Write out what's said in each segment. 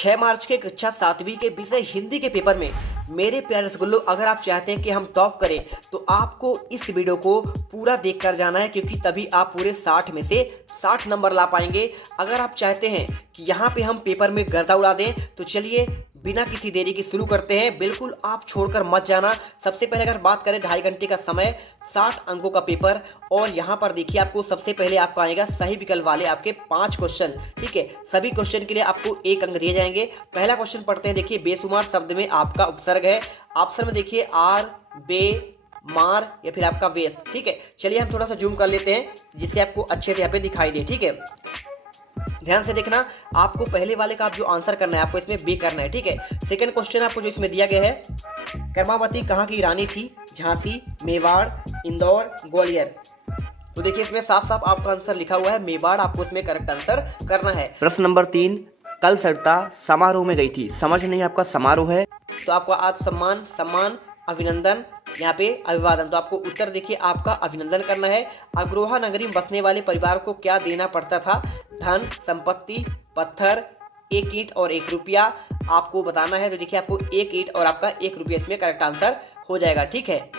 6 मार्च के कक्षा 7वीं के विषय हिंदी के पेपर में मेरे प्यारे रसगुल्लो, अगर आप चाहते हैं कि हम टॉप करें तो आपको इस वीडियो को पूरा देख कर जाना है, क्योंकि तभी आप पूरे 60 में से 60 नंबर ला पाएंगे। अगर आप चाहते हैं कि यहाँ पे हम पेपर में गर्दा उड़ा दें तो चलिए बिना किसी देरी के शुरू करते हैं। बिल्कुल आप छोड़कर मत जाना। सबसे पहले अगर बात करें 2.5 घंटे का समय, 60 अंकों का पेपर, और यहाँ पर देखिए आपको सबसे पहले आपका आएगा सही विकल्प वाले आपके 5 क्वेश्चन। ठीक है, सभी क्वेश्चन के लिए आपको 1 अंक दिए जाएंगे। पहला क्वेश्चन पढ़ते हैं। देखिए, बेशुमार शब्द में आपका उपसर्ग है। ऑप्शन में देखिए आर, बे, मार या फिर आपका वेस्ट। ठीक है, चलिए हम थोड़ा सा जूम कर लेते हैं जिससे आपको अच्छे से यहाँ पे दिखाई दे। ठीक है, ध्यान से देखना। आपको पहले वाले का आप जो आंसर करना है आपको इसमें बी करना है। ठीक है, सेकंड क्वेश्चन आपको जो इसमें दिया गया है, कर्मावती कहाँ की रानी थी? झांसी, मेवाड़, इंदौर, ग्वालियर। तो देखिए इसमें साफ साफ आपका आंसर लिखा हुआ है मेवाड़। आपको इसमें करेक्ट आंसर करना है। प्रश्न नंबर 3, कल सरिता समारोह में गई थी। समझ नहीं आपका समारोह है तो आपको आत्मसम्मान, सम्मान, अभिनंदन, यहाँ पे अभिवादन। तो आपको उत्तर देखिए आपका अभिनंदन करना है। अग्रोहा नगरी में बसने वाले परिवार को क्या देना पड़ता था? धन, संपत्ति, पत्थर, 1 ईंट और 1 रुपया। आपको बताना है। तो देखिए आपको 1 ईंट और आपका 1 रुपया इसमें करेक्ट आंसर हो जाएगा। ठीक है,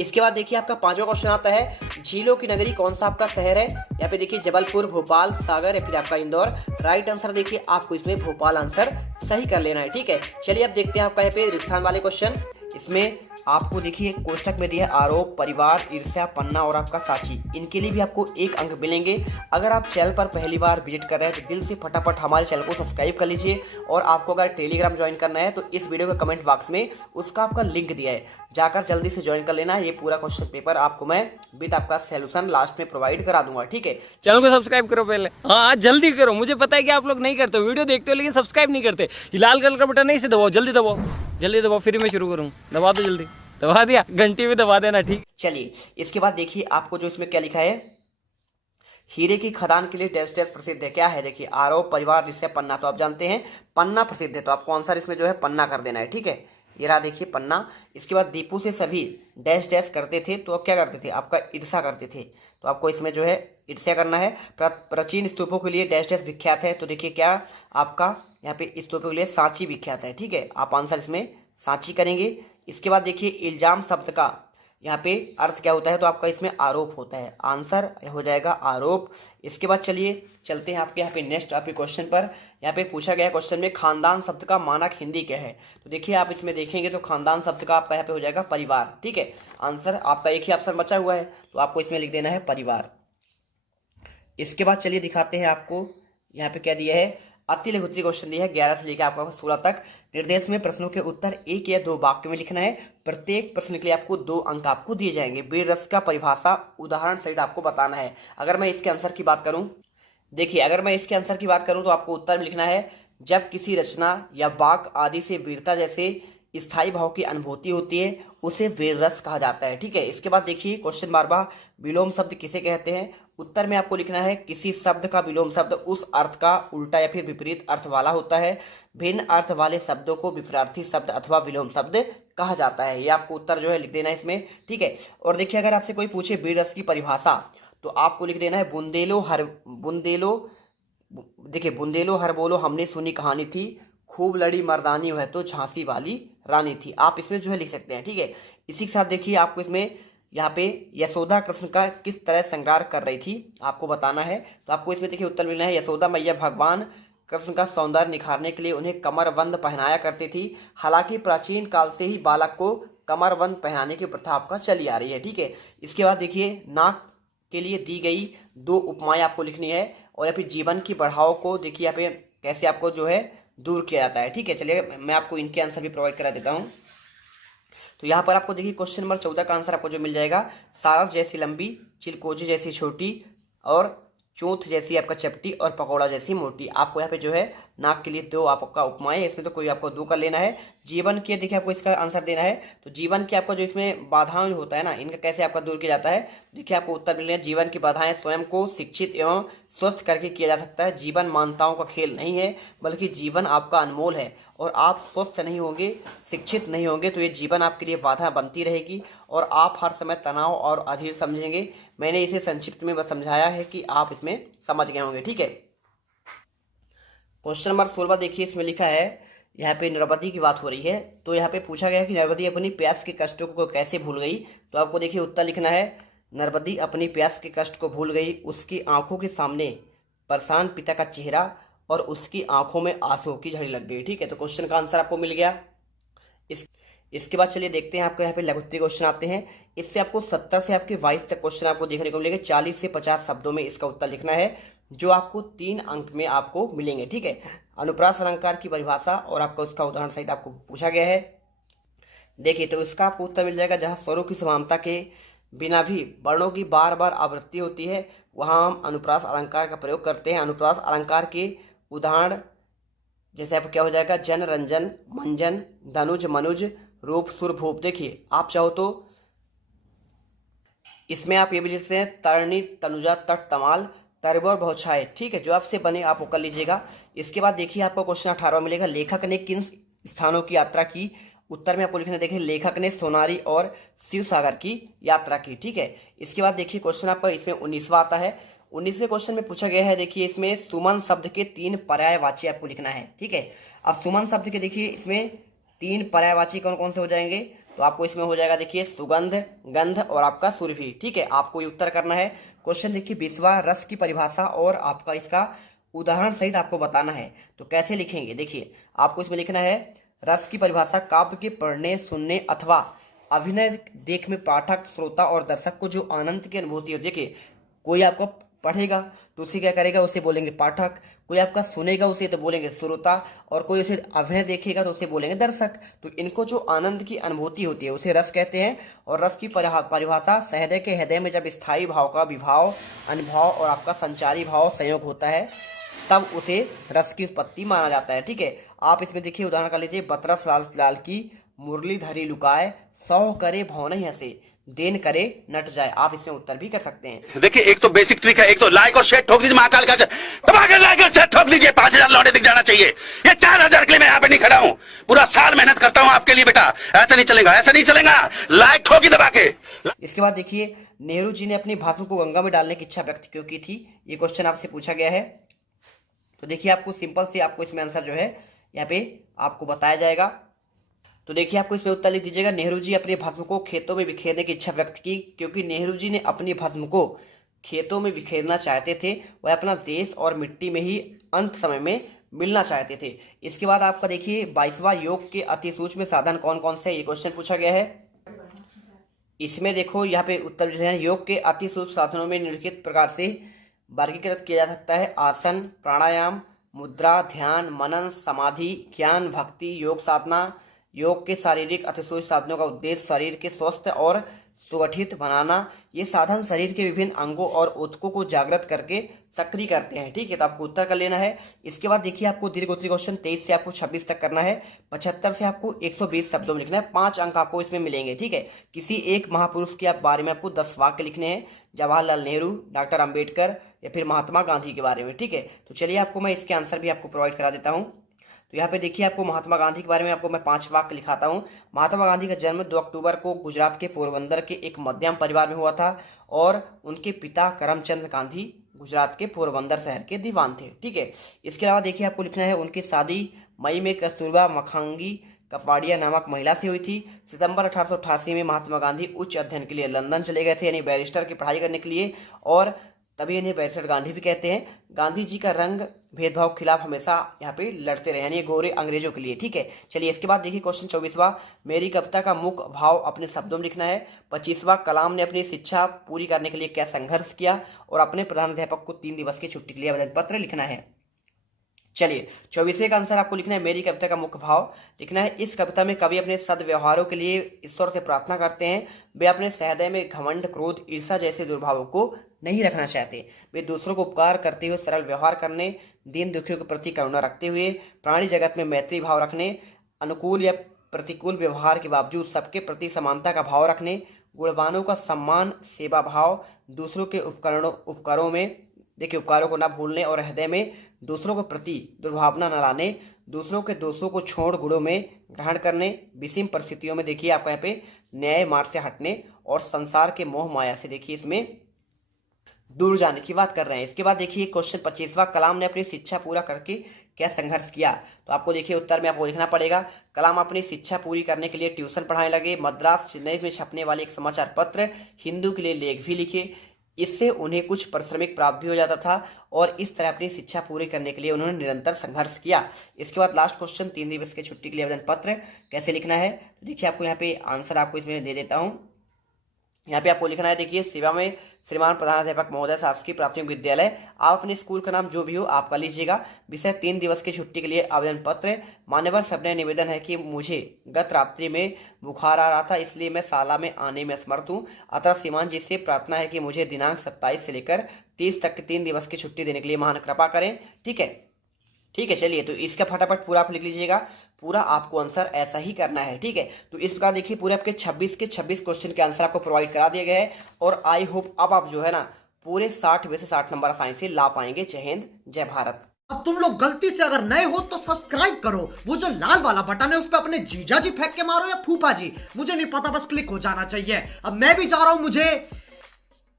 इसके बाद देखिए आपका 5वां क्वेश्चन आता है, झीलों की नगरी कौन सा आपका शहर है? यहाँ पे देखिए जबलपुर, भोपाल, सागर या फिर आपका इंदौर। राइट आंसर देखिए आपको इसमें भोपाल आंसर सही कर लेना है। ठीक है, चलिए अब देखते हैं आपका यहाँ पे रिक्स्थान वाले क्वेश्चन। इसमें आपको देखिए कोष्टक में दिया है आरोप, परिवार, ईर्ष्या, पन्ना और आपका साची। इनके लिए भी आपको 1 अंक मिलेंगे। अगर आप चैनल पर पहली बार विजिट कर रहे हैं तो दिल से फटाफट हमारे चैनल को सब्सक्राइब कर लीजिए। और आपको अगर टेलीग्राम ज्वाइन करना है तो इस वीडियो के कमेंट बॉक्स में उसका आपका लिंक दिया है, जाकर जल्दी से ज्वाइन कर लेना है। ये पूरा क्वेश्चन पेपर आपको मैं विद आपका सोल्यूशन लास्ट में प्रोवाइड करा दूंगा। ठीक है, चैनल को सब्सक्राइब करो पहले। हाँ जल्दी करो, मुझे पता है कि आप लोग नहीं करते हो, वीडियो देखते हो लेकिन सब्सक्राइब नहीं करते। ये लाल कलर का बटन नहीं से दबाओ, जल्दी दबाओ, जल्दी दबाओ, फिर मैं शुरू करूँ। दबा दो, जल्दी दबा दिया, घंटी भी दबा देना। ठीक, चलिए इसके बाद देखिए आपको जो इसमें क्या लिखा है, हीरे की खदान के लिए डैश डैश प्रसिद्ध है। क्या है? देखिए आरोप, परिवार, ईर्ष्या, पन्ना। तो आप जानते हैं पन्ना प्रसिद्ध है, तो आपको आंसर इसमें जो है पन्ना कर देना है। ठीक है, ये रहा देखिए पन्ना। इसके बाद दीपू से सभी डैश डैश करते थे, तो अब क्या करते थे? आपका ईर्ष्या करते थे, तो आपको इसमें जो है ईर्ष्या करना है। प्राचीन स्तूपों के लिए डैश डैश विख्यात है, तो देखिए क्या आपका यहाँ पे स्तूपों के लिए सांची विख्यात है। ठीक है, आप आंसर इसमें सांची करेंगे। इसके बाद देखिए इल्जाम शब्द का यहाँ पे अर्थ क्या होता है? तो आपका इसमें आरोप होता है, आंसर हो जाएगा आरोप। इसके बाद चलिए चलते हैं आपके यहाँ पे नेक्स्ट आपके क्वेश्चन पर। यहाँ पे पूछा गया क्वेश्चन में खानदान शब्द का मानक हिंदी क्या है? तो देखिए आप इसमें देखेंगे तो खानदान शब्द का आपका यहाँ पे हो जाएगा परिवार। ठीक है, आंसर आपका एक ही ऑप्शन बचा हुआ है, तो आपको इसमें लिख देना है परिवार। इसके बाद चलिए दिखाते हैं आपको यहाँ पे क्या दिया है। अति लघुत्तरीय क्वेश्चन दिया है 11 से लेकर आपका 16 तक। निर्देश में प्रश्नों के उत्तर 1 या 2 वाक्य में लिखना है। प्रत्येक प्रश्न के लिए आपको 2 अंक आपको दिए जाएंगे। वीर रस का परिभाषा उदाहरण सहित आपको बताना है। अगर मैं इसके आंसर की बात करूं, देखिए अगर मैं इसके आंसर की बात करूं तो आपको उत्तर में लिखना है, जब किसी रचना या वाक्य आदि से वीरता जैसे स्थायी भाव की अनुभूति होती है उसे वीर रस कहा जाता है। ठीक है, इसके बाद देखिए क्वेश्चन 12, विलोम शब्द किसे कहते हैं? उत्तर में आपको लिखना है, किसी शब्द का विलोम शब्द उस अर्थ का उल्टा या फिर विपरीत अर्थ वाला होता है। भिन्न अर्थ वाले शब्दों को विपरीतार्थी शब्द अथवा विलोम शब्द कहा जाता है। ये आपको उत्तर जो है लिख देना है इसमें। ठीक है, और देखिए अगर आपसे कोई पूछे वीर रस की परिभाषा तो आपको लिख देना है, देखिए बुंदेलो हर बोलो हमने सुनी कहानी थी, खूब लड़ी मर्दानी वह तो झांसी वाली रानी थी। आप इसमें जो है लिख सकते हैं। ठीक है, इसी के साथ देखिए आपको इसमें यहाँ पे यशोदा कृष्ण का किस तरह श्रृंगार कर रही थी आपको बताना है। तो आपको इसमें देखिए उत्तर मिलना है, यशोदा मैया भगवान कृष्ण का सौंदर्य निखारने के लिए उन्हें कमरबंद पहनाया करती थी। हालांकि प्राचीन काल से ही बालक को कमरबंद पहनाने की प्रथा आपका चली आ रही है। ठीक है, इसके बाद देखिए नाक के लिए दी गई 2 उपमाएं आपको लिखनी है। और या फिर जीवन की बढ़ाव को देखिए यहाँ पे कैसे आपको जो है दूर किया जाता है। ठीक है, चलिए मैं आपको इनके आंसर भी प्रोवाइड करा देता हूँ। तो यहाँ पर आपको देखिए क्वेश्चन नंबर 14 का आंसर आपको जो मिल जाएगा, सारस जैसी लंबी, चिलकोजी जैसी छोटी और चोंथ जैसी आपका चपटी और पकौड़ा जैसी मोटी। आपको यहाँ पे जो है नाक के लिए 2 आपका उपमाएं, इसमें तो कोई आपको 2 कर लेना है। जीवन के देखिए आपको इसका आंसर देना है। तो जीवन की आपका जो इसमें बाधाएं होता है ना, इनका कैसे आपका दूर किया जाता है? देखिए आपको उत्तर मिलना है, जीवन की बाधाएं स्वयं को शिक्षित एवं स्वस्थ करके किया जा सकता है। जीवन मान्यताओं का खेल नहीं है, बल्कि जीवन आपका अनमोल है। और आप स्वस्थ नहीं होंगे, शिक्षित नहीं होंगे तो ये जीवन आपके लिए बाधा बनती रहेगी और आप हर समय तनाव और अधीर समझेंगे। मैंने इसे संक्षिप्त में बस समझाया है कि आप इसमें समझ गए होंगे। ठीक है, क्वेश्चन नंबर 16 देखिए, इसमें लिखा है, यहाँ पे नरपति की बात हो रही है। तो यहाँ पे पूछा गया है कि नरपति अपनी प्यास के कष्टों को कैसे भूल गई। तो आपको देखिए उत्तर लिखना है, नरपति अपनी प्यास के कष्ट को भूल गई, उसकी आंखों के सामने परेशान पिता का चेहरा और उसकी आंखों में आंसुओं की झड़ी लग गई। ठीक है, तो क्वेश्चन का आंसर आपको मिल गया। इसके बाद चलिए देखते हैं, आपको यहाँ पे लघुत्तरीय क्वेश्चन आते हैं। इससे आपको 70 से आपके 22 तक क्वेश्चन आपको देखने को मिलेंगे। 40 से 50 शब्दों में इसका उत्तर लिखना है, जो आपको 3 अंक में आपको मिलेंगे। ठीक है, अनुप्रास अलंकार की परिभाषा और आपका उसका उदाहरण सहित आपको पूछा गया है। देखिए, तो इसका आपको उत्तर मिल जाएगा, जहाँ स्वरों की समानता के बिना भी वर्णों की बार बार आवृत्ति होती है, वहाँ हम अनुप्रास अलंकार का प्रयोग करते हैं। अनुप्रास अलंकार के उदाहरण जैसे आपको क्या हो जाएगा, जन, रंजन, मंजन, धनुज, मनुज, रूप, सुर, भूप। देखिए, आप चाहो तो इसमें आप ये भी लिख सकते हैं, तरणी, तनुजा, तट, तमाल, तरबोर, बहुछाए। ठीक है, जो आपसे बने आप वो कर लीजिएगा। इसके बाद देखिए, आपको क्वेश्चन 18 मिलेगा, लेखक ने किन स्थानों की यात्रा की। उत्तर में आपको लिखना है, देखिए, लेखक ने सोनारी और शिव सागर की यात्रा की। ठीक है, इसके बाद देखिए क्वेश्चन आपका इसमें 19वां आता है। 19वें क्वेश्चन में पूछा गया है, देखिए, इसमें सुमन शब्द के 3 पर्यायवाची आपको लिखना है। ठीक है, अब सुमन शब्द के देखिए इसमें 3 पर्यायवाची कौन कौन से हो जाएंगे। तो आपको इसमें हो जाएगा, देखिए, सुगंध, गंध और आपका सुरभि। ठीक है, आपको ये उत्तर करना है। क्वेश्चन देखिए 20वां, रस की परिभाषा और आपका इसका उदाहरण सहित आपको बताना है। तो कैसे लिखेंगे, देखिए, आपको इसमें लिखना है, रस की परिभाषा काव्य के पढ़ने, सुनने अथवा अभिनय देख में पाठक, श्रोता और दर्शक को जो आनंद की अनुभूति हो। देखिए, कोई आपको पढ़ेगा तो उसे क्या करेगा, उसे बोलेंगे पाठक, कोई आपका सुनेगा उसे तो बोलेंगे श्रोता, और कोई उसे अभिनय देखेगा तो उसे बोलेंगे दर्शक। तो इनको जो आनंद की अनुभूति होती है उसे रस कहते हैं। और रस की परिभाषा, सहृदय के हृदय में जब स्थायी भाव का विभाव, अनुभाव और आपका संचारी भाव संयोग होता है, तब उसे रस की उत्पत्ति माना जाता है। ठीक है, आप इसमें देखिए उदाहरण कर लीजिए, बतरस लाल की मुरली धरी लुकाए, सौ करे भौन हंसे, देन करे नट जाए। आप इसमें उत्तर भी कर सकते हैं। देखिए, एक तो बेसिक ट्रिक है, एक तो लाइक और शेयर ठोक दीजिए, महाकाल का लाइक और शेयर ठोक दीजिए, 5000 लौटे दिख जाना चाहिए। ये 4000 के लिए मैं यहाँ पे नहीं खड़ा हूँ, पूरा साल मेहनत करता हूँ आपके लिए बेटा। ऐसा नहीं चलेगा, ऐसा नहीं चलेगा, लाइक ठोकी दबा के। इसके बाद देखिए, नेहरू जी ने अपनी भाषण को गंगा में डालने की इच्छा व्यक्त क्यों की थी। ये क्वेश्चन आपसे पूछा गया है। तो देखिए, आपको सिंपल से आपको इसमें आंसर जो है यहाँ पे आपको बताया जाएगा। तो देखिए, आपको इसमें उत्तर लिख दीजिएगा, नेहरू जी अपने भस्म को खेतों में बिखेरने की इच्छा व्यक्त की, क्योंकि नेहरू जी ने अपनी भस्म को खेतों में बिखेरना चाहते थे। वह अपना देश और मिट्टी में ही अंत समय में मिलना चाहते थे। इसके बाद आपका देखिए 22वां, योग के अति सूक्ष्म साधन कौन कौन से, ये क्वेश्चन पूछा गया है। इसमें देखो यहाँ पे उत्तर जो है, योग के अति सूक्ष्म साधनों में निम्नलिखित प्रकार से वर्गीकृत किया जा सकता है, आसन, प्राणायाम, मुद्रा, ध्यान, मनन, समाधि, ज्ञान, भक्ति, योग साधना। योग के शारीरिक अतिसूक्ष्म साधनों का उद्देश्य शरीर के स्वस्थ और सुगठित बनाना। ये साधन शरीर के विभिन्न अंगों और ऊतकों को जागृत करके सक्रिय करते हैं। ठीक है, तो आपको उत्तर कर लेना है। इसके बाद देखिए, आपको दीर्घ उत्तरीय क्वेश्चन 23 से आपको 26 तक करना है। 75 से आपको 120 शब्दों में लिखना है, 5 अंक आपको इसमें मिलेंगे। ठीक है, किसी एक महापुरुष के बारे में आपको 10 वाक्य लिखने हैं, जवाहरलाल नेहरू, डॉक्टर अंबेडकर या फिर महात्मा गांधी के बारे में। ठीक है, तो चलिए आपको मैं इसके आंसर भी आपको प्रोवाइड करा देता हूँ। तो यहाँ पे देखिए, आपको महात्मा गांधी के बारे में आपको मैं 5 वाक्य लिखाता हूँ। महात्मा गांधी का जन्म 2 अक्टूबर को गुजरात के पोरबंदर के एक मध्यम परिवार में हुआ था, और उनके पिता करमचंद गांधी गुजरात के पोरबंदर शहर के दीवान थे। ठीक है, इसके अलावा देखिए, आपको लिखना है, उनकी शादी मई में कस्तूरबा मखांगी कपाड़िया नामक महिला से हुई थी। सितंबर 1888 में महात्मा गांधी उच्च अध्ययन के लिए लंदन चले गए थे, यानी बैरिस्टर की पढ़ाई करने के लिए, और तभी इन्हें बैरिस्टर गांधी भी कहते हैं। गांधी जी का रंग भेदभाव के खिलाफ हमेशा यहाँ पे लड़ते रहे, यानी गोरे अंग्रेजों के लिए। ठीक है, चलिए इसके बाद देखिए क्वेश्चन 24वां, मेरी कविता का मुख्य भाव अपने शब्दों में लिखना है। 25वां, कलाम ने अपनी शिक्षा पूरी करने के लिए क्या संघर्ष किया, और अपने प्रधानाध्यापक को 3 दिवस की छुट्टी के लिए आवेदन पत्र लिखना है। चलिए 24वें का आंसर आपको लिखना है, मेरी कविता का मुख्य भाव लिखना है। इस कविता में कवि अपने सद्व्यवहारों के लिए ईश्वर से प्रार्थना करते हैं। वे अपने हृदय में घमंड, क्रोध, ईर्ष्या जैसे दुर्भावों को नहीं रखना चाहते। वे दूसरों को उपकार करते हुए सरल व्यवहार करने, दीन दुखियों के प्रति करुणा रखते हुए, प्राणी जगत में मैत्री भाव रखने, अनुकूल या प्रतिकूल व्यवहार के बावजूद सबके प्रति समानता का भाव रखने, गुणवानों का सम्मान, सेवा भाव, दूसरों के उपकारों में देखिए उपकारों को न भूलने और हृदय में दूसरों के प्रति दुर्भावना न लाने, दूसरों के दोषों को छोड़ गुणों में ग्रहण करने, विषम परिस्थितियों में देखिए आपका यहाँ पे न्याय मार्ग से हटने, और संसार के मोह माया से देखिए इसमें दूर जाने की बात कर रहे हैं। इसके बाद देखिए क्वेश्चन 25वां, कलाम ने अपनी शिक्षा पूरा करके क्या संघर्ष किया? तो आपको देखिए उत्तर में आपको लिखना पड़ेगा, कलाम अपनी शिक्षा पूरी करने के लिए ट्यूशन पढ़ाने लगे, मद्रास चेन्नई में छपने वाले एक समाचार पत्र हिंदू के लिए लेख भी लिखे, इससे उन्हें कुछ पारिश्रमिक प्राप्त भी हो जाता था और इस तरह अपनी शिक्षा पूरी करने के लिए उन्होंने निरंतर संघर्ष किया। इसके बाद लास्ट क्वेश्चन, 3 दिवस की छुट्टी के लिए आवेदन पत्र कैसे लिखना है? तो देखिए आपको यहाँ पे आंसर आपको इसमें दे देता हूँ। यहाँ पे आपको लिखना है, देखिए सेवा में श्रीमान प्रधानाध्यापक महोदय शासकीय प्राथमिक विद्यालय, आप अपने स्कूल का नाम जो भी हो आपका लीजिएगा। विषय 3 दिवस की छुट्टी के लिए आवेदन पत्र। मान्यवर सबने निवेदन है कि मुझे गत रात्रि में बुखार आ रहा था, इसलिए मैं शाला में आने में असमर्थ हूँ, अतः श्रीमान जी से प्रार्थना है कि मुझे दिनांक 27 से लेकर 30 तक 3 दिवस की छुट्टी देने के लिए महान कृपा करें। ठीक है, ठीक है, चलिए तो इसका फटाफट पूरा आप लिख लीजिएगा, पूरा आपको आंसर ऐसा ही करना है। ठीक है, तो इस प्रकार देखिए पूरे आपके 26 के 26 क्वेश्चन के आंसर आपको प्रोवाइड करा दिए गए हैं और आई होप अब आप जो है ना पूरे 60 में से 60 नंबर आसानी से ला पाएंगे। जय हिंद, जय भारत। अब तुम लोग गलती से अगर नए हो तो सब्सक्राइब करो, वो जो लाल वाला बटन है उस पर अपने जीजा जी फेंक के मारो या फूफा जी, मुझे नहीं पता, बस क्लिक हो जाना चाहिए। अब मैं भी जा रहा हूं, मुझे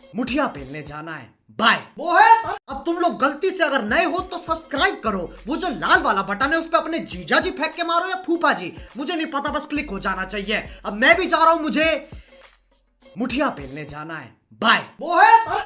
मुठिया पेलने जाना है, बाय। मोहित, अब तुम लोग गलती से अगर नए हो तो सब्सक्राइब करो, वो जो लाल वाला बटन है उस पर अपने जीजा जी फेंक के मारो या फूफा जी, मुझे नहीं पता, बस क्लिक हो जाना चाहिए। अब मैं भी जा रहा हूं, मुझे मुठिया पेलने जाना है, बाय। मोहित।